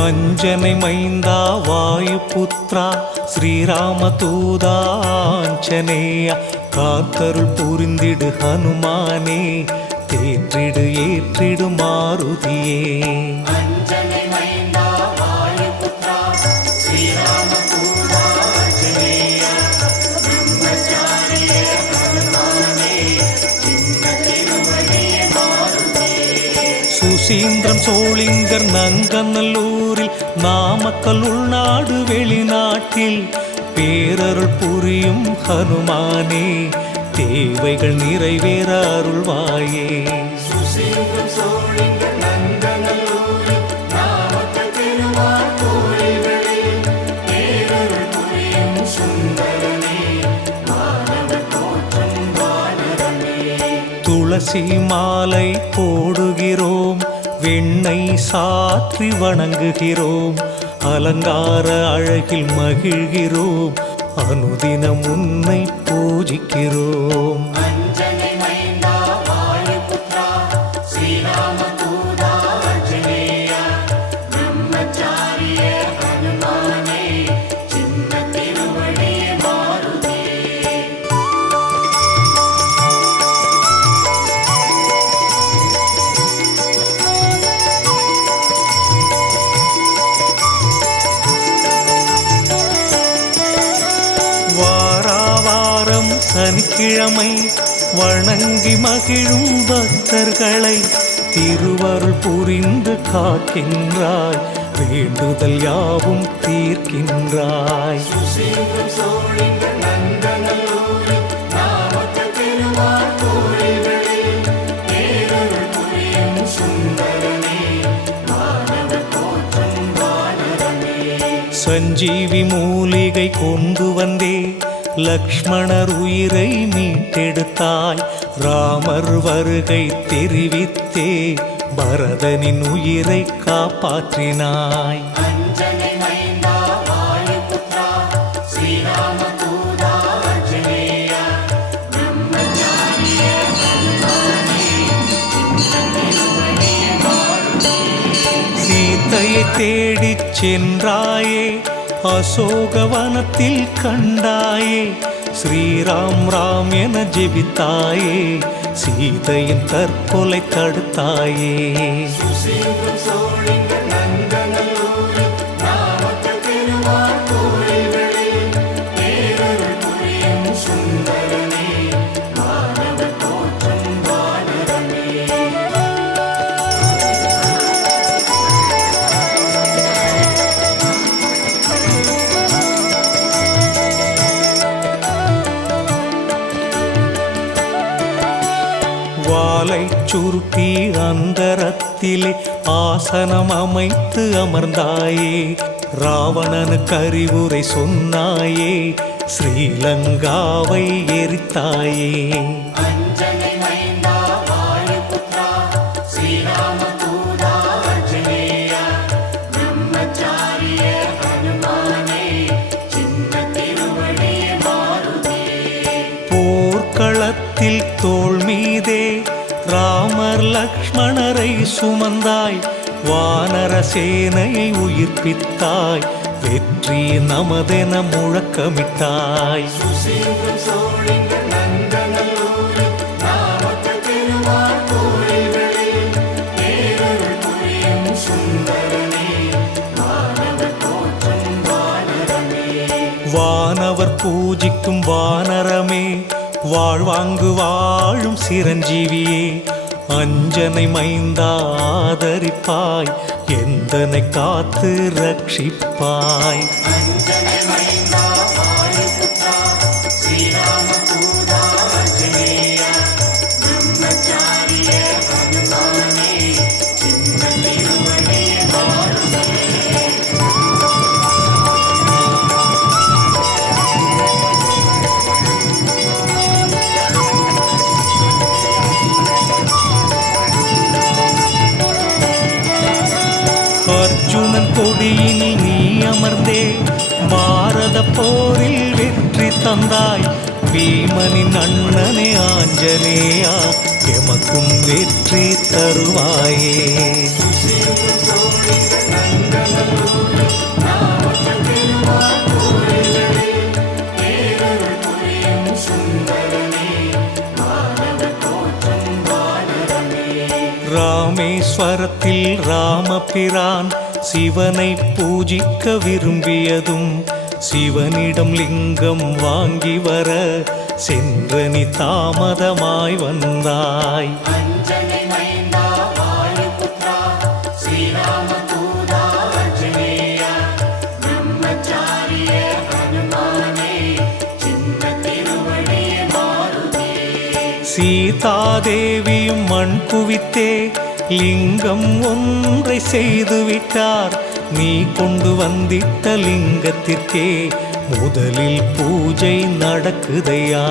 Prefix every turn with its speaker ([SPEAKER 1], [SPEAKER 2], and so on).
[SPEAKER 1] அஞ்சனை மைந்தா வாயுபுத்ரா ஸ்ரீராமதூதாஞ்சனேயா காத்தருள் புரிந்திடு ஹனுமானே தேற்றிடு ஏற்றிடு மாருதியே. சுசீந்திரம் சோளிங்கர் நங்கநல்லூரில் நாமக்கல் உள்நாடு வெளிநாட்டில் பேரருள் புரியும் ஹனுமானே தேவைகள் நிறைவேற அருள்வாயே. துளசி மாலை போடுகிறோம் வெண்ணெய் சாற்றி வணங்குகிறோம். அலங்கார அழகில் மகிழ்கிறோம். அனுதினம் உன்னை பூஜிக்கிறோம். சனிக்கிழமை வணங்கி மகிழும் பக்தர்களை திருவருள் புரிந்து காக்கின்றாய். வேண்டுதல் யாவும் தீர்க்கின்றாய். சஞ்சீவி மூலிகை கொண்டு வந்தே லக்ஷ்மணர் உயிரை மீட்டெடுத்தாய். ராமர் வருகை தெரிவித்தே பரதனின் உயிரை காப்பாற்றினாய். தேடிச் சென்றாயே அசோகவனத்தில் கண்டாயே ஸ்ரீராம் ராம் என ஜெபித்தாயே சீதையின் தற்கொலை தடுத்தாயே. வாலை சுருட்டி அந்தரத்திலே ஆசனம் அமைத்து அமர்ந்தாயே. ராவணனுக்கு அறிவுரை சொன்னாயே. ஸ்ரீலங்காவை எரித்தாயே. சுமந்தாய். வானர சேனையை உயிர்ப்பித்தாய். வெற்றி நமதென முழக்கமிட்டாய். வானவர் பூஜிக்கும் வானரமே வாழ்வாங்கு வாழும் சிரஞ்சீவியே அஞ்சனை மைந்தா ஆதரிப்பாய் எந்தனை காத்து ரட்சிப்பாய். அர்ஜுனன் கொடியினில் நீ அமர்ந்தே பாரத போரில் வெற்றி தந்தாய். பீமனின் அண்ணனே ஆஞ்சனேயா எமக்கும் வெற்றி தருவாயே. ராமேஸ்வரத்தில் ராமபிரான் சிவனை பூஜிக்க விரும்பியதும் சிவனிடம் லிங்கம் வாங்கி வர சென்றனி தாமதமாய் வந்தாய். சீதாதேவியும் மண் குவித்தே லிங்கம் ஒன்றை செய்து விட்டார். நீ கொண்டு வந்திட்ட லிங்கத்திற்கே முதலில் பூஜை நடக்குதையா?